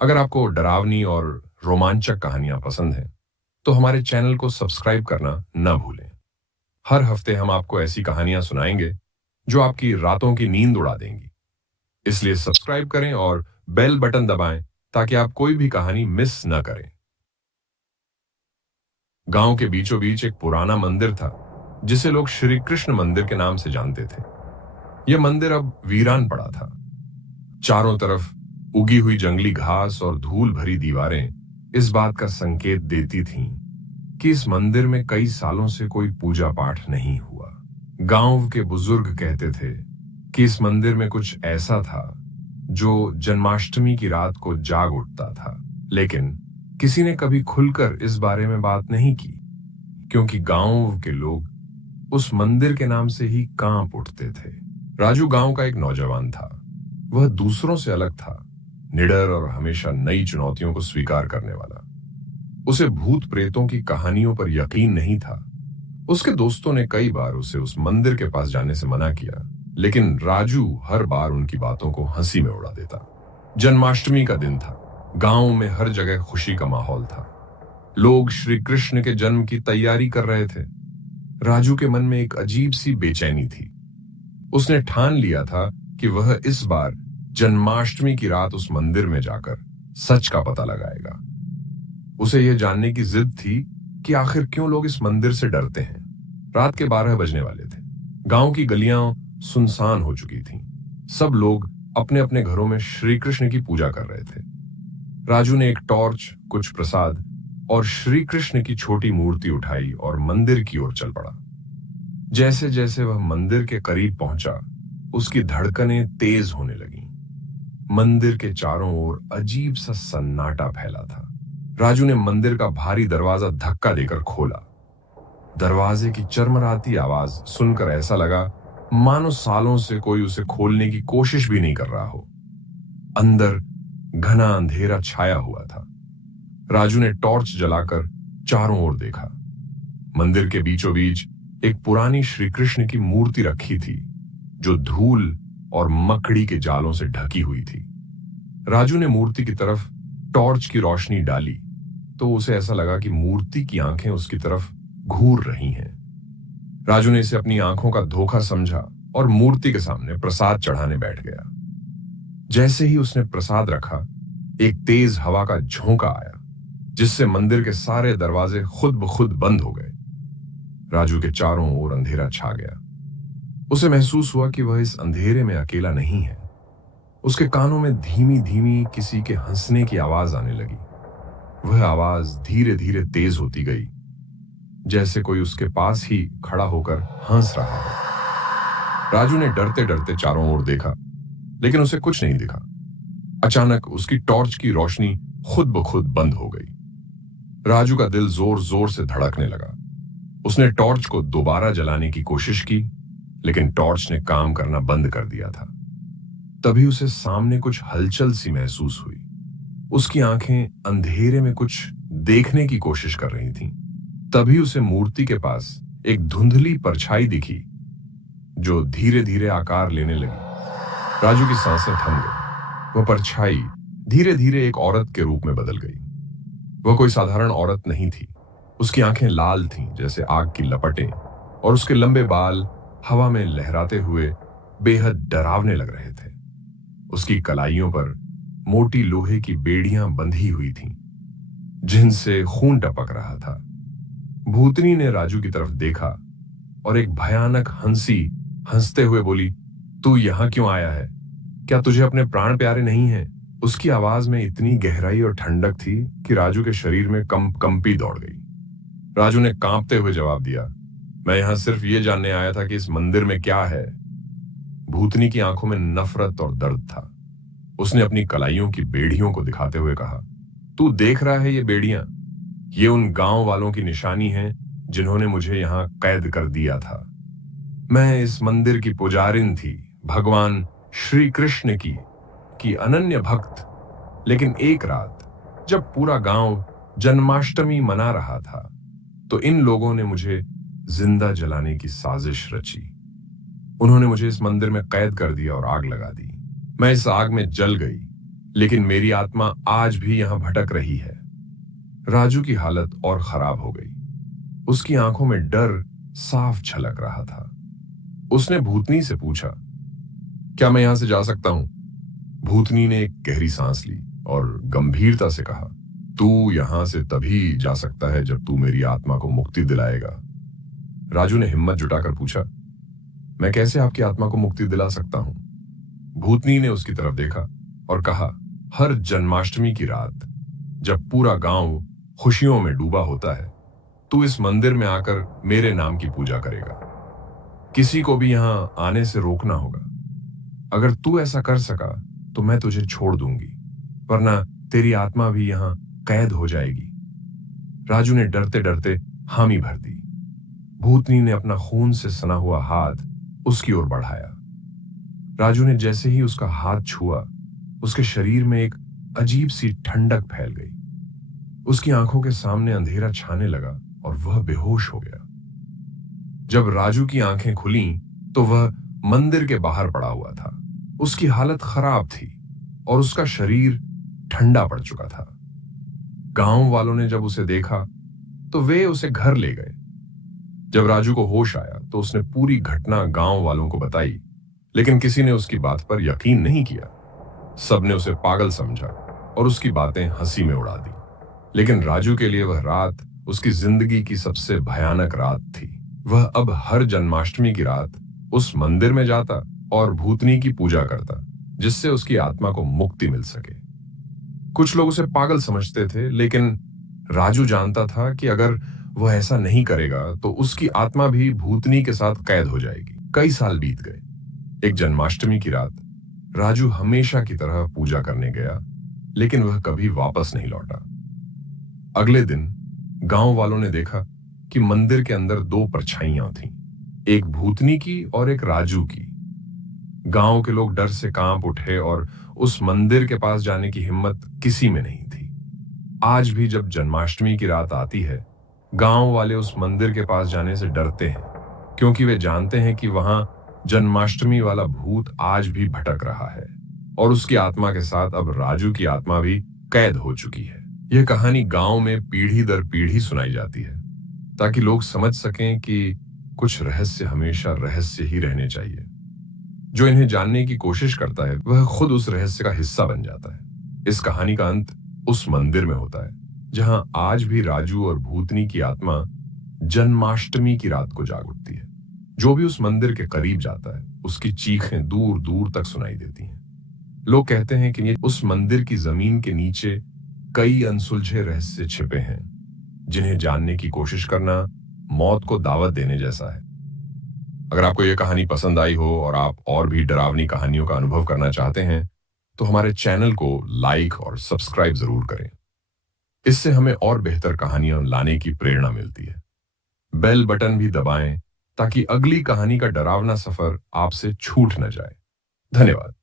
अगर आपको डरावनी और रोमांचक कहानियां पसंद हैं, तो हमारे चैनल को सब्सक्राइब करना न भूलें। हर हफ्ते हम आपको ऐसी कहानियां सुनाएंगे जो आपकी रातों की नींद उड़ा देंगी। इसलिए सब्सक्राइब करें और बेल बटन दबाएं ताकि आप कोई भी कहानी मिस न करें। गांव के बीचों बीच एक पुराना मंदिर था, जिसे लोग श्री कृष्ण मंदिर के नाम से जानते थे। यह मंदिर अब वीरान पड़ा था। चारों तरफ उगी हुई जंगली घास और धूल भरी दीवारें इस बात का संकेत देती थीं कि इस मंदिर में कई सालों से कोई पूजा पाठ नहीं हुआ। गांव के बुजुर्ग कहते थे कि इस मंदिर में कुछ ऐसा था जो जन्माष्टमी की रात को जाग उठता था, लेकिन किसी ने कभी खुलकर इस बारे में बात नहीं की, क्योंकि गांव के लोग उस मंदिर के नाम से ही कांप उठते थे। राजू गांव का एक नौजवान था। वह दूसरों से अलग था, निडर और हमेशा नई चुनौतियों को स्वीकार करने वाला। उसे भूत प्रेतों की कहानियों पर यकीन नहीं था। उसके दोस्तों ने कई बार उसे उस मंदिर के पास जाने से मना किया, लेकिन राजू हर बार उनकी बातों को हंसी में उड़ा देता। जन्माष्टमी का दिन था। गांव में हर जगह खुशी का माहौल था। लोग श्री कृष्ण के जन्म की तैयारी कर रहे थे। राजू के मन में एक अजीब सी बेचैनी थी। उसने ठान लिया था कि वह इस बार जन्माष्टमी की रात उस मंदिर में जाकर सच का पता लगाएगा। उसे यह जानने की जिद थी कि आखिर क्यों लोग इस मंदिर से डरते हैं। रात के 12 बजने वाले थे। गांव की गलियां सुनसान हो चुकी थीं। सब लोग अपने अपने घरों में श्री कृष्ण की पूजा कर रहे थे। राजू ने एक टॉर्च, कुछ प्रसाद और श्री कृष्ण की छोटी मूर्ति उठाई और मंदिर की ओर चल पड़ा। जैसे जैसे वह मंदिर के करीब पहुंचा, उसकी धड़कनें तेज होने लगीं। मंदिर के चारों ओर अजीब सा सन्नाटा फैला था। राजू ने मंदिर का भारी दरवाजा धक्का देकर खोला। दरवाजे की चरमराती आवाज सुनकर ऐसा लगा मानो सालों से कोई उसे खोलने की कोशिश भी नहीं कर रहा हो। अंदर घना अंधेरा छाया हुआ था। राजू ने टॉर्च जलाकर चारों ओर देखा। मंदिर के बीचों बीच एक पुरानी श्री कृष्ण की मूर्ति रखी थी, जो धूल और मकड़ी के जालों से ढकी हुई थी। राजू ने मूर्ति की तरफ टॉर्च की रोशनी डाली तो उसे ऐसा लगा कि मूर्ति की आंखें उसकी तरफ घूर रही हैं। राजू ने इसे अपनी आंखों का धोखा समझा और मूर्ति के सामने प्रसाद चढ़ाने बैठ गया। जैसे ही उसने प्रसाद रखा, एक तेज हवा का झोंका आया, जिससे मंदिर के सारे दरवाजे खुद ब खुद बंद हो गए। राजू के चारों ओर अंधेरा छा गया। उसे महसूस हुआ कि वह इस अंधेरे में अकेला नहीं है। उसके कानों में धीमी धीमी किसी के हंसने की आवाज आने लगी। वह आवाज धीरे धीरे तेज होती गई, जैसे कोई उसके पास ही खड़ा होकर हंस रहा हो। राजू ने डरते डरते चारों ओर देखा, लेकिन उसे कुछ नहीं दिखा। अचानक उसकी टॉर्च की रोशनी खुद ब खुद बंद हो गई। राजू का दिल जोर जोर से धड़कने लगा। उसने टॉर्च को दोबारा जलाने की कोशिश की, लेकिन टॉर्च ने काम करना बंद कर दिया था। तभी उसे सामने कुछ हलचल सी महसूस हुई। उसकी आंखें अंधेरे में कुछ देखने की कोशिश कर रही थीं। तभी उसे मूर्ति के पास एक धुंधली परछाई दिखी, जो धीरे धीरे आकार लेने लगी। राजू की सांसें थम गई। वह परछाई धीरे धीरे एक औरत के रूप में बदल गई। वह कोई साधारण औरत नहीं थी। उसकी आंखें लाल थीं जैसे आग की लपटें, और उसके लंबे बाल हवा में लहराते हुए बेहद डरावने लग रहे थे। उसकी कलाइयों पर मोटी लोहे की बेड़ियां बंधी हुई थीं, जिनसे खून टपक रहा था। भूतनी ने राजू की तरफ देखा और एक भयानक हंसी हंसते हुए बोली, तू यहां क्यों आया है? क्या तुझे अपने प्राण प्यारे नहीं हैं? उसकी आवाज में इतनी गहराई और ठंडक थी कि राजू के शरीर में कंपी दौड़ गई। राजू ने कांपते हुए जवाब दिया, मैं यहां सिर्फ ये जानने आया था कि इस मंदिर में क्या है। भूतनी की आंखों में नफरत और दर्द था। उसने अपनी कलाइयों की बेड़ियों को दिखाते हुए कहा, तू देख रहा है ये बेड़ियां? ये उन गांव वालों की निशानी है जिन्होंने मुझे यहां कैद कर दिया था। मैं इस मंदिर की पुजारिन थी, भगवान श्री कृष्ण की अनन्य भक्त। लेकिन एक रात जब पूरा गांव जन्माष्टमी मना रहा था, तो इन लोगों ने मुझे जिंदा जलाने की साजिश रची। उन्होंने मुझे इस मंदिर में कैद कर दिया और आग लगा दी। मैं इस आग में जल गई, लेकिन मेरी आत्मा आज भी यहां भटक रही है। राजू की हालत और खराब हो गई। उसकी आंखों में डर साफ झलक रहा था। उसने भूतनी से पूछा, क्या मैं यहां से जा सकता हूं? भूतनी ने एक गहरी सांस ली और गंभीरता से कहा, तू यहां से तभी जा सकता है जब तू मेरी आत्मा को मुक्ति दिलाएगा। राजू ने हिम्मत जुटाकर पूछा, मैं कैसे आपकी आत्मा को मुक्ति दिला सकता हूं? भूतनी ने उसकी तरफ देखा और कहा, हर जन्माष्टमी की रात जब पूरा गांव खुशियों में डूबा होता है, तू इस मंदिर में आकर मेरे नाम की पूजा करेगा। किसी को भी यहां आने से रोकना होगा। अगर तू ऐसा कर सका तो मैं तुझे छोड़ दूंगी, वरना तेरी आत्मा भी यहां कैद हो जाएगी। राजू ने डरते डरते हामी भर दी। भूतनी ने अपना खून से सना हुआ हाथ उसकी ओर बढ़ाया। राजू ने जैसे ही उसका हाथ छुआ, उसके शरीर में एक अजीब सी ठंडक फैल गई। उसकी आंखों के सामने अंधेरा छाने लगा और वह बेहोश हो गया। जब राजू की आंखें खुलीं, तो वह मंदिर के बाहर पड़ा हुआ था। उसकी हालत खराब थी और उसका शरीर ठंडा पड़ चुका था। गांव वालों ने जब उसे देखा तो वे उसे घर ले गए। जब राजू को होश आया तो उसने पूरी घटना गांव वालों को बताई, लेकिन किसी ने उसकी बात पर यकीन नहीं किया। सबने उसे पागल समझा और उसकी बातें हंसी में उड़ा दी। लेकिन राजू के लिए वह रात उसकी जिंदगी की सबसे भयानक रात थी। वह अब हर जन्माष्टमी की रात उस मंदिर में जाता और भूतनी की पूजा करता, जिससे उसकी आत्मा को मुक्ति मिल सके। कुछ लोग उसे पागल समझते थे, लेकिन राजू जानता था कि अगर वह ऐसा नहीं करेगा तो उसकी आत्मा भी भूतनी के साथ कैद हो जाएगी। कई साल बीत गए। एक जन्माष्टमी की रात राजू हमेशा की तरह पूजा करने गया, लेकिन वह कभी वापस नहीं लौटा। अगले दिन गांव वालों ने देखा कि मंदिर के अंदर दो परछाइयां थीं, एक भूतनी की और एक राजू की। गांव के लोग डर से कांप उठे और उस मंदिर के पास जाने की हिम्मत किसी में नहीं थी। आज भी जब जन्माष्टमी की रात आती है, गांव वाले उस मंदिर के पास जाने से डरते हैं, क्योंकि वे जानते हैं कि वहां जन्माष्टमी वाला भूत आज भी भटक रहा है और उसकी आत्मा के साथ अब राजू की आत्मा भी कैद हो चुकी है। यह कहानी गांव में पीढ़ी दर पीढ़ी सुनाई जाती है, ताकि लोग समझ सकें कि कुछ रहस्य हमेशा रहस्य ही रहने चाहिए। जो इन्हें जानने की कोशिश करता है, वह खुद उस रहस्य का हिस्सा बन जाता है। इस कहानी का अंत उस मंदिर में होता है, जहां आज भी राजू और भूतनी की आत्मा जन्माष्टमी की रात को जाग उठती है। जो भी उस मंदिर के करीब जाता है, उसकी चीखें दूर दूर तक सुनाई देती हैं। लोग कहते हैं कि उस मंदिर की जमीन के नीचे कई अनसुलझे रहस्य छिपे हैं, जिन्हें जानने की कोशिश करना मौत को दावत देने जैसा है। अगर आपको यह कहानी पसंद आई हो और आप और भी डरावनी कहानियों का अनुभव करना चाहते हैं, तो हमारे चैनल को लाइक और सब्सक्राइब जरूर करें। इससे हमें और बेहतर कहानियां लाने की प्रेरणा मिलती है। बेल बटन भी दबाएं ताकि अगली कहानी का डरावना सफर आपसे छूट न जाए। धन्यवाद।